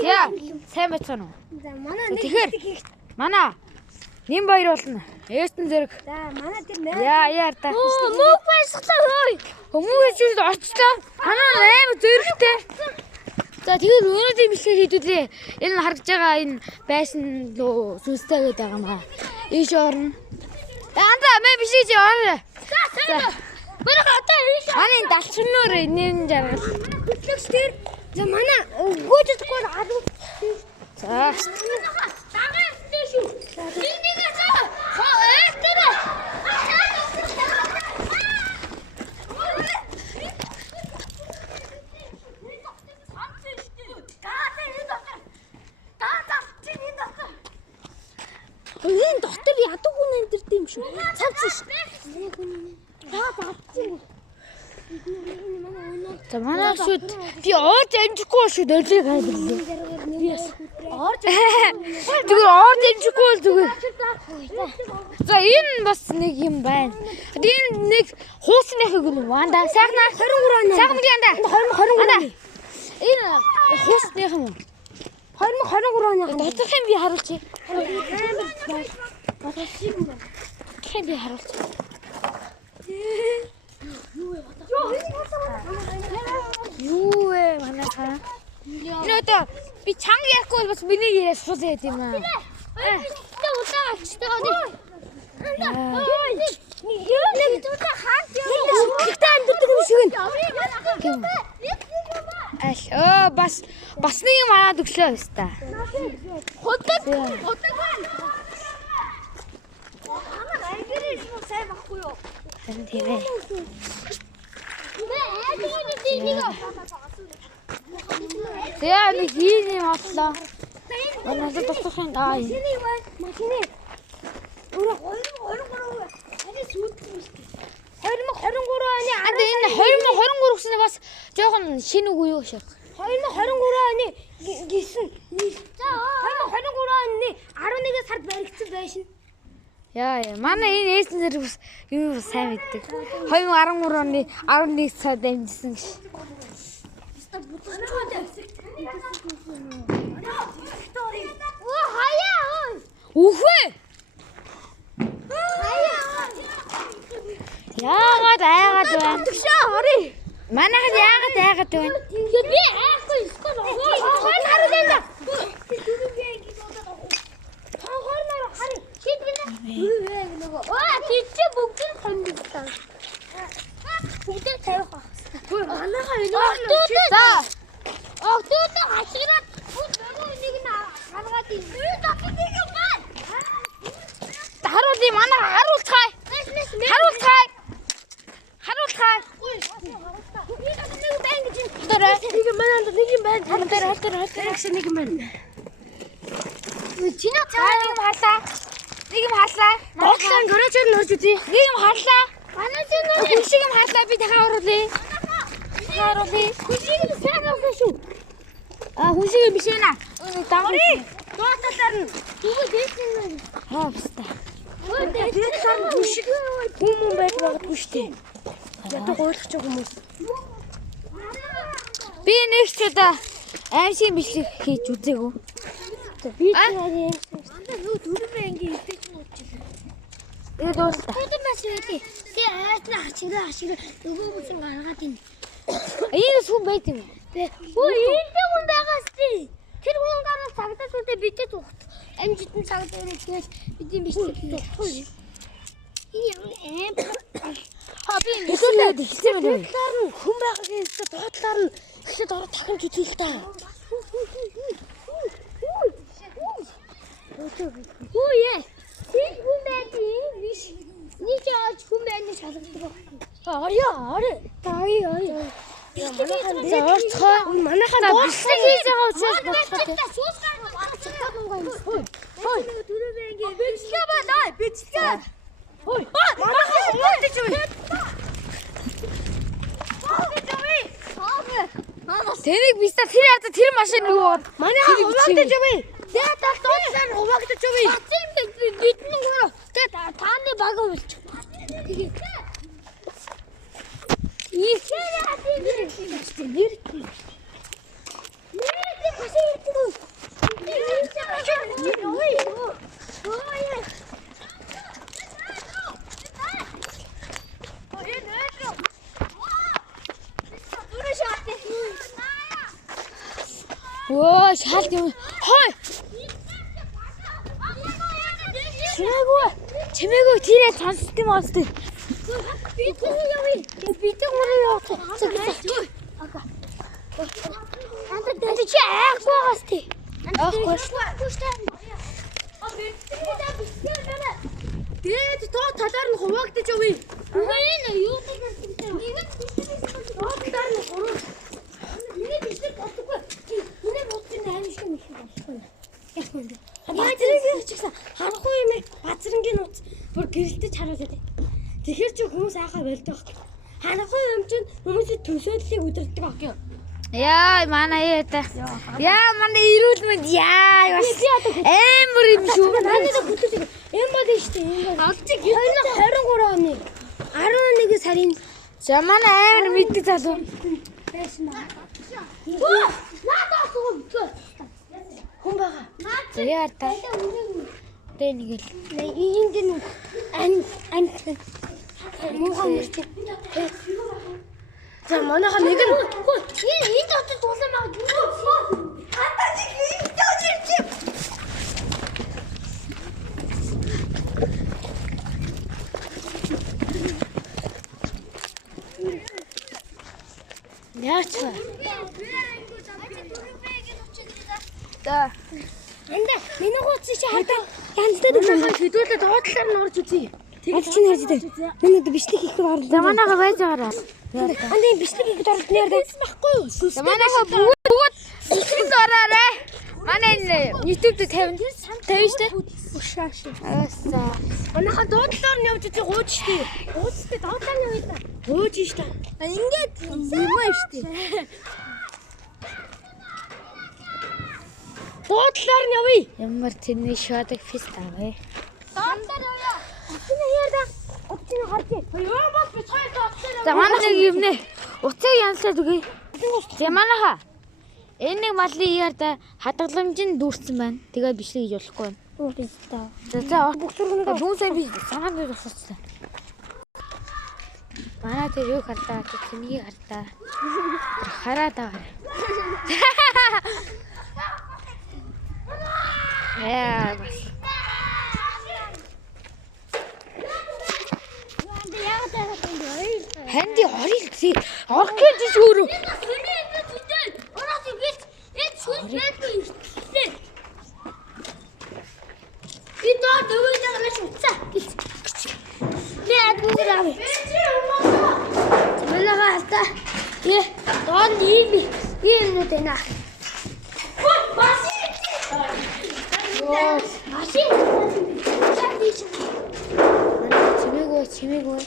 Яа, сайн байцгаана уу? За манай тэгэхээр манай нэм баяр болно. Эстэн зэрэг. За манай тэр нэ. Яар та. Мөг баясгалаа хөөе. Хүмүүс ч очлоо. Манай аим зэрэгтэй. За тэгээд өнөөдөр бэлтгэл хийдүүлээ. Энэ харагдж байгаа энэ байшин лөө сүнстэй гэдэг байгаа маа. Ийш орно. Андаа мэ биш чи орно. За. Манай одоо ийш. Манай далчноор нэн жаргал. Хөтлөгч тэр. За манай гүйцэтгэхгүй 10. За. Дагаад шүү. Энийг цаа. Эстэрэ. Энэ доктор ядуу хүн амьдэрдэг юм шүү. Цавц шүү. За манай шүүд би орж амжихгүй шүү дэрлэг хайрлаа. Орж зүгээр орж амжихгүй л зүгээр. За энэ бас нэг юм байна. Энэ нэг хуусныхыг юм ванда. Сайхна 23 оноо. Сайхан мөлий анда. 2023. Энэ хуусных юм уу? 2023 оны Доторх юм би харуулчих. Батал шиг юм байна. Хэн би харуулчих. Юу вэ манайхаа? Нөтө би чанга ярихгүй бас миний яриа шууд яд юм аа. Тэ удаа авчтай гоо. Нэг удаа хаан юм. Тэгтээ амьддаг юм шиг Гэм. Бас нэг юм хараад өглөө өста. Ходог. Хамаа айгэрээ шүү сайн байхгүй юу? Харин тийм ээ. Тэгээ нэг хин юм атлаа. Надад тусахын аа. Синий машины. Өөрөө 2023 хани сүйтгэв юм шиг. 2023 оны Энэ 2023 гэсэн бас жоохон шинэ үг юу шээ. 2023 оны гисэн. За 2023 оны 11 сард баригдсан байшин. Яа, манай энэ эсэн зэрэг бас юу сайн мэддэг. 2013 оны 11 сард амжсан гэж. Оо хаяа. Үхвэ. Яагаад айгаад байна? Тэгшээ орё. Манайхад яагаад айгаад байна? Тэгээд би айхгүй эсвэл хойно харуулъя да. Хойно хари. Шийдвэн нөгөө. Аа тийч бүгд хондсон. Бүгдээ тавих байх. Манайхаа энэ. За. Октод хашгираад бүгд энийг нь харгаад ийм. Нэг юм байна. Харуулъя манай харуулцгаая. Харуулцгаая. Харуулцгаая. Нэг байна гэж. Дөрөө. Нэг юм байна. Нэг юм байна. Харин Нэг юм байна. Чиний цаа нэг юм харлаа. Нэг юм харлаа. Бодлон гараж ирнэ гэж үгүй. Нэг юм харлаа. Манай ч нөө Хүн шиг юм харлаа би дахиад харуулъя. Харуулъя. хүчийг сайн авах шүү. Хүн шиг юм биш ээ наа. Дагаврыг. Дууталаар нь түгэл дээсэн. Хаавста. Дээсэн хүчийг хүмүүс байж магадгүй шүү дээ. Ятаг ойлгоч хүмүүс. Би нэг ч удаа аимшиг бичлэг хийж үзээгүй. Би ч юм. Андаа нөө дөрвөн ангийн эвдэж нуучлаа. Тэгээд дуусна. Хөдөө маш үгүй. Тэ айсна хачираа нөгөө бүсэн гаргаад ийн. Энэ сүм байт юм. Өө энэ хүн байгаас тий. Тэр хүн гараад цагдаас үдэ бидээ зүгт. Амжитэн цагдаа өрөө тэгээд бидний бичлэг хийх. Энэ юм Би нэсээд ихсэн мэн. талаар нь хүн байгаа гэсэн доотлоор нь ихлэд ороо дахин зүтгэл та. Үгүй ээ. Тэр хүн байдгийг биш. Нэг яаж хүн байныг шалгадаг. Орё. Манайхан бичлэг хийж байгаа учраас боцохтой. Бичлэг байна. Бичлэг. Ой. Манайхан хуваалцаж байна. Тэнийг биста тэр ята тэр машин юу? Манайхан хуваалцаж байна. Тэгээд доотлоор хуваалцаж байна. Бидний гоо. Тэгээд тааны баг болчих. Тэгээд Нэр Өө шаалт юм. Хой. Чимээгүй тийрээ сонсд юм оос тий. Би явъя. Анда чи аахгүй байгаас тий. Аахгүй. Тэгээд тоо талаар нь хуваагдаж явъя. Үгүй юу гэдэг юм. Тоо талаар нь хуруу. Нэг ихтэй бодохгүй. Үнэ бодсон аим шиг юм байна. Базрын чигсэн харахгүй юм ээ. Базрынгийн нууц бүр гэрэлтэж харуулдаг. Тэгэхээр чи хүмүүс айхаа болдог. Харахгүй юм чинь хүмүүсийн төсөөллийг удирддаг ах юм. Яа манай яа. Яа манай ирүүл мэд яа. Амар юм шүү. Надад бүтэж юм байна шүү дээ. Олцыг 2023 оны 11 сарын За манай амар мэддэг залуу. байсан байна. Надад суу. Хүн байгаа. За яа та. Тэ нэг л. Энд нь ан муухан мөрч. За манайха нэг нь энэ дотор дуулсан байгаа. Хатаа чи энэ дотор чи. Яач. За Анда миний гооц чи хатаа янзтай нэг хэдүүлээ доотлоор нь орж үзье. Тэгэж чинь харж дээ. Минь бичлэг хийх орлоо. за манайха байж байгаараа. Анда бичлэг хийх орлоо нэр байхгүй юу? За манайха бүгд бичлэгт ороорой. Манай энэ YouTube-д 50 штэ. Ушааш. Аса. Манайха доотлоор нь явж үзье гооч штий. Гооцтэй доотлоор нь явъя да. Гөөж штэ. Ингээд юм штэ. Доотлоор нь явъя. Ямар тэнний шодаг фест аваа. Доотлоор явъя. Очны яарда. Очны харж. Ёо бас би цай доотлоор. За манай нэг юм нэ. Уцыг янзлаад үгүй. За манайха энэ нэг малын яарда хадгаламжинд дүүрсэн байна. Тэгээ бичлэг хийж болохгүй байна. Оо би таа. За бүх зүрхнээ бүгсээ би санаанд өгсөн. Манай тэр юу хардаа, тэнийг хардаа. Хараад байгаа. Яа бас. Ханди орил зээ. Орох гэж өөрөө. Би доо дөвөж байгаа шуцаа. Би адмир авъя. Манайха хата. Доо нийм. Энэ дэна. Машин. Чимээгүй.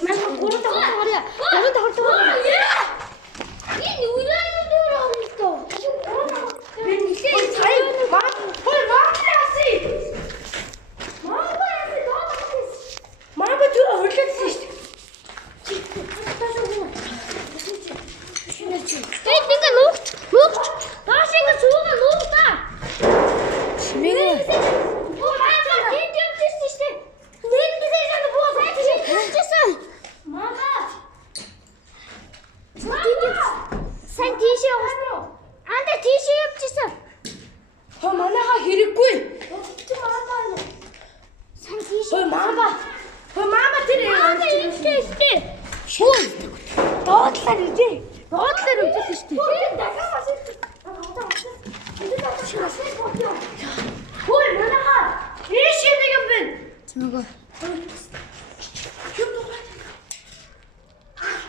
Манайха гурав дахь орё. Гурав дахь орё. Энэ үрээ дээр орё. Би нэлээ цай. Хой мааси. Мааси доо. Мааба түр хорлоцсон шүү дээ. Эд нэг нуугч. Тааш ингэ сууга нуугта. Чимээгүй. Оо маака тийм шүү дээ. Нэг гэсэн боо хайчихсан. Мага. Сан тийшээ явсан уу? Анда тийшээ явчихсан. Хөө манайха хэрэггүй. Сан тийшээ. Хөө мама тэр Ихтэй. шүүн. Доотлаар үжээ. Доотлоор үжсэн шүү дээ. Дахиад машин. Хөөе манайха. Ийш нэг юм бэ? Чимээгүй.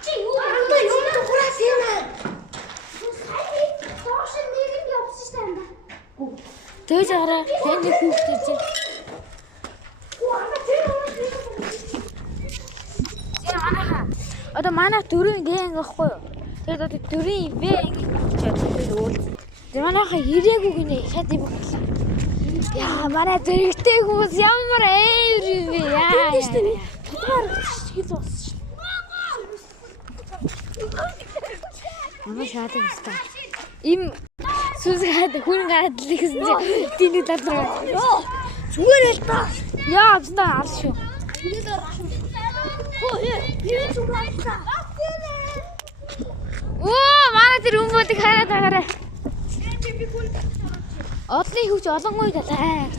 Чи юу анда юу тухраа сэнэ. Тоош нэг юм явсан шүү дээ анда. Тэгж гараа. Тэнд хүүхдээ чи. Одоо манай дөрөв гэнг ахгүй юу? Тэгээд одоо дөрөв вэ ингэж уулз. Тэр манайха ирээгүй гинэ хад юм боллоо. Яа манай дөрөвтэй хүмүүс ямар ээр юм бэ яа. Тухаар хэл болсон. Манай шаадаг өстой. Им сүсгээд хүн гараад л гэсэн чи тийм талбар. Йоо зүгээр л та. Яа авснаа алс шүү. Оо манай тэр өмбөдийг хараад байгаарай. Одлын хүч олонгүй далай.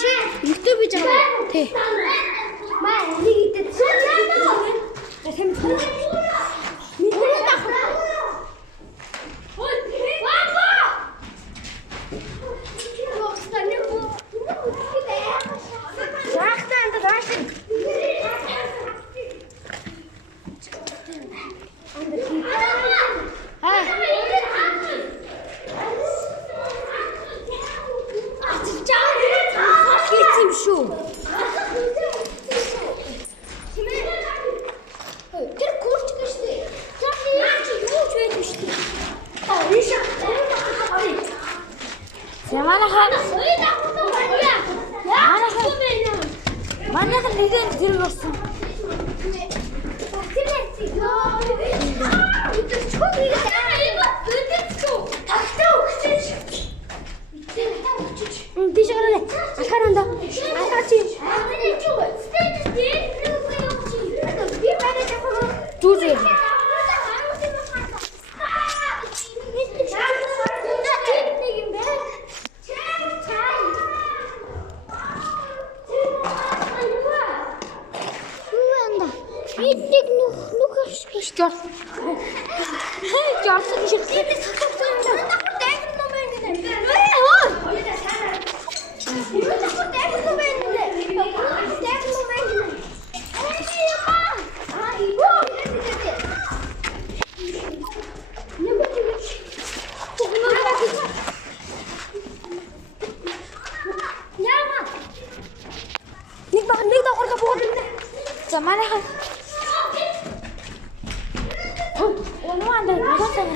Чи YouTube хийж байгаа. Тий. Маа нэг идэв. Тэм. Миний дахна. Ой, баба. Захтанд даашин. Шүү. Тэр курч гэжтэй. Яач юу ч байдаг шүү дээ. Ишаа. Яманахан. Манайхан нэгэн зэрэг болсон. Тийш гараа. Алхаранда. Алхаач. Зүзээ. Биднийг нүхэж Жор. Жорсон шиг. Нэг давхар ka бууд. За манайхан. Онванда гасаа.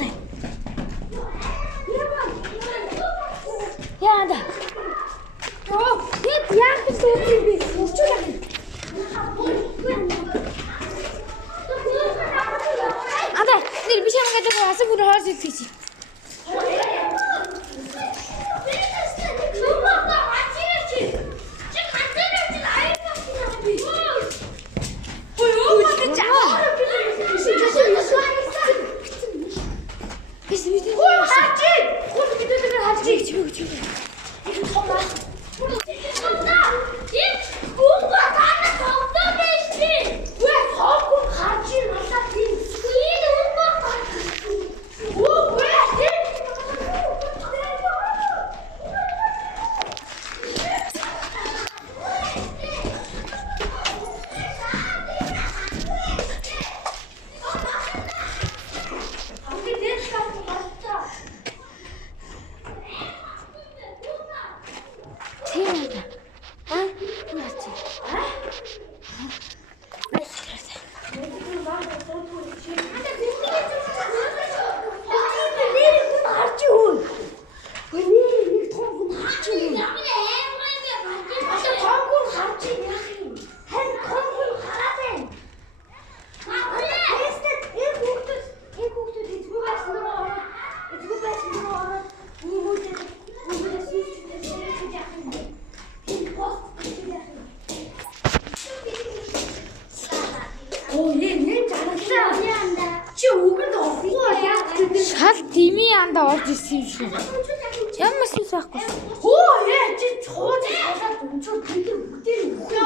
Яада. Нет, я хочу тебе. Ада, нэр биш юм гэдэг хасаг бүр хоос ихсэж. Шал дими анда орж ирсэн юм шиг. Ямар ч байхгүй. Хөө яа чи цоод халаад өнчөө тэр бүгдээ үхээ.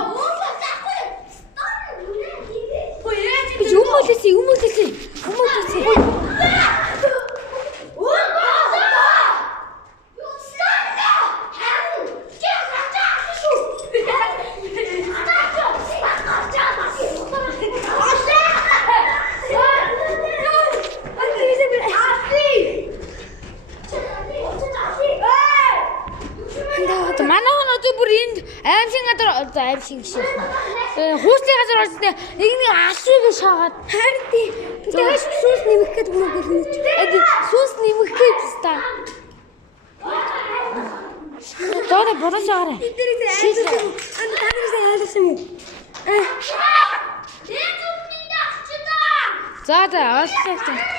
Хөө яа чи Өмөлөсэй. Манайхан одоо бүр энд аимшиг газар аимшиг шиг. Хуусны газар орсон нэг ашиг шаагаад Харин тий. Тэгээс сүнс нэмэх гээд мөгөл нэг. сүнс нэмэх гээд та. Дөрөв бодож байгаарай. Анд танаас ойлгосон юм. За ойлголоо.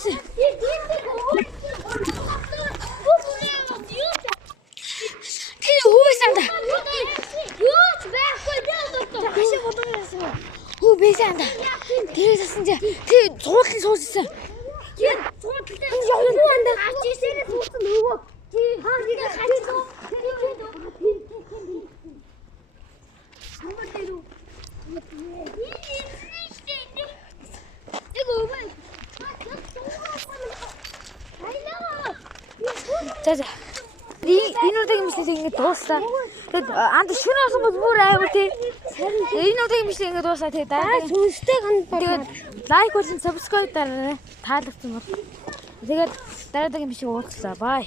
Юусэн? Тэр хөөсөн да. Юуч байхгүй дээ. Хаши бодоорсон. Хөө бэсэн да. Тэрээс асан чи тэр цуудлын сууссан. Тэр цуудлын явгүй анда. Ачисэрээ суусан нөгөө. Хаа нэг хачсан. За. Энэ удаагийн мишлийг ингэ дуусаа. Тэгэд анд шөнө осон бол бүр аймаг тий. Энэ удаагийн мишлийг ингэ дуусаа тий. Дараа Сүнстэй ганд тэгээд лайк болон subscribe дараарай. Таалагдсан бол. Тэгээд дараагийн мишлийг уулзлаа. Бай.